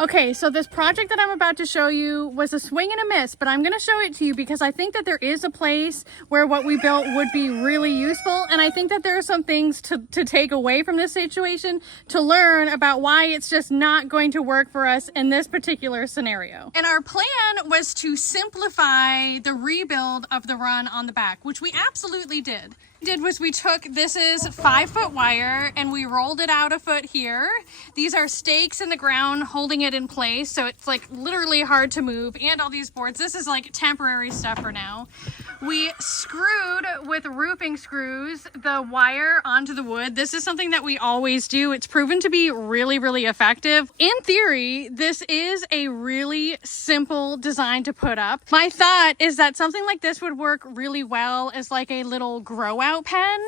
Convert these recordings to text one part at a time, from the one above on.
Okay, so this project that I'm about to show you was a swing and a miss, but I'm going to show it to you because I think that there is a place where what we built would be really useful. And I think that there are some things to take away from this situation to learn about why it's just not going to work for us in this particular scenario. And our plan was to simplify the rebuild of the run on the back, which we absolutely did. We took, this is 5-foot wire, and we rolled it out a foot here. These are stakes in the ground holding it in place, so it's like literally hard to move, and all these boards. This is like temporary stuff for now. We screwed with roofing screws the wire onto the wood. This is something that we always do. It's proven to be really, really effective. In theory, this is a really simple design to put up. My thought is that something like this would work really well as like a little grow out pen.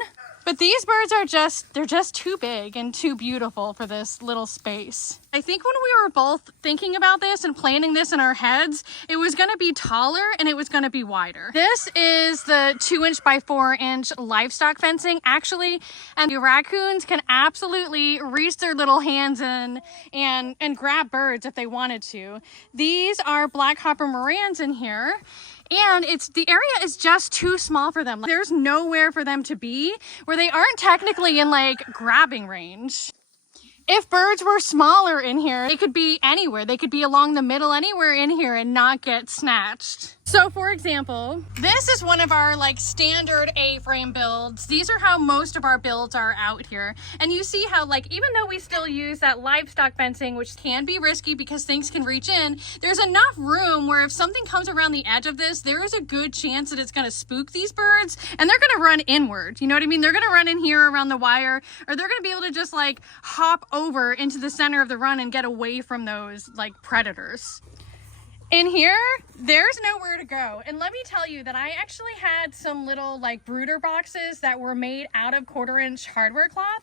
But these birds are they're just too big and too beautiful for this little space. I think when we were both thinking about this and planning this in our heads, it was gonna be taller and it was gonna be wider. This is the 2-inch by 4-inch livestock fencing, actually, and the raccoons can absolutely reach their little hands in and grab birds if they wanted to. These are black hopper morans in here. And the area is just too small for them. There's nowhere for them to be where they aren't technically in like grabbing range. If birds were smaller in here, they could be anywhere. They could be along the middle anywhere in here and not get snatched. So for example, this is one of our like standard A-frame builds. These are how most of our builds are out here. And you see how like, even though we still use that livestock fencing, which can be risky because things can reach in, there's enough room where if something comes around the edge of this, there is a good chance that it's gonna spook these birds and they're gonna run inward. You know what I mean? They're gonna run in here around the wire, or they're gonna be able to just like hop over into the center of the run and get away from those like predators. In here, there's nowhere to go. And let me tell you that I actually had some little like brooder boxes that were made out of 1/4-inch hardware cloth.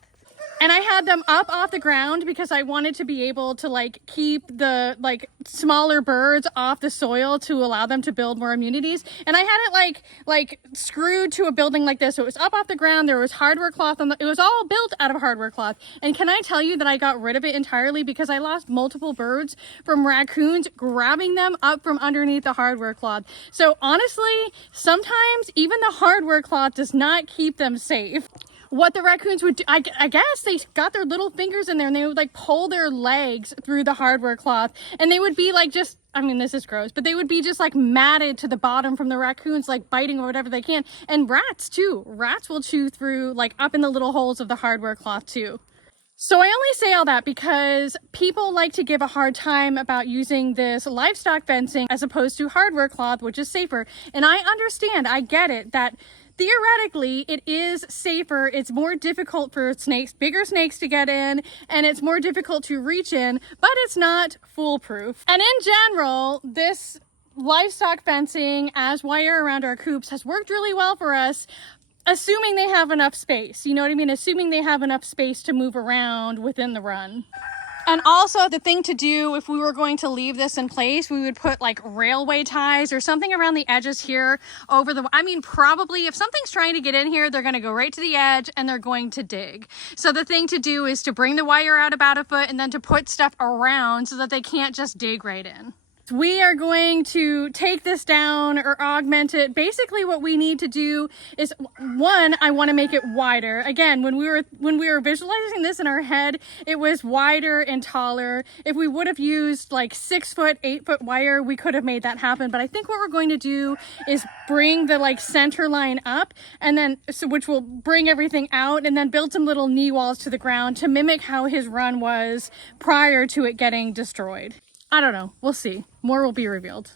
And I had them up off the ground because I wanted to be able to like keep the like smaller birds off the soil to allow them to build more immunities. And I had it like screwed to a building like this. So it was up off the ground. There was hardware cloth it was all built out of hardware cloth. And can I tell you that I got rid of it entirely because I lost multiple birds from raccoons grabbing them up from underneath the hardware cloth. So honestly, sometimes even the hardware cloth does not keep them safe. What the raccoons would do, I guess they got their little fingers in there and they would like pull their legs through the hardware cloth, and they would be like just, I mean, this is gross, but they would be just like matted to the bottom from the raccoons, like biting or whatever they can. And rats too. Rats will chew through like up in the little holes of the hardware cloth too. So I only say all that because people like to give a hard time about using this livestock fencing as opposed to hardware cloth, which is safer. And I understand, I get it, that theoretically it is safer. It's more difficult for snakes, bigger snakes to get in, and it's more difficult to reach in, but it's not foolproof. And in general, this livestock fencing as wire around our coops has worked really well for us, assuming they have enough space. You know what I mean? Assuming they have enough space to move around within the run. And also the thing to do if we were going to leave this in place, we would put like railway ties or something around the edges here over the, I mean, probably if something's trying to get in here, they're going to go right to the edge and they're going to dig. So the thing to do is to bring the wire out about a foot and then to put stuff around so that they can't just dig right in. We are going to take this down or augment it. Basically what we need to do is, one, I want to make it wider. Again, when we were visualizing this in our head, it was wider and taller. If we would have used like 6-foot, 8-foot wire, we could have made that happen. But I think what we're going to do is bring the like center line up, and then which will bring everything out, and then build some little knee walls to the ground to mimic how his run was prior to it getting destroyed. I don't know. We'll see. More will be revealed.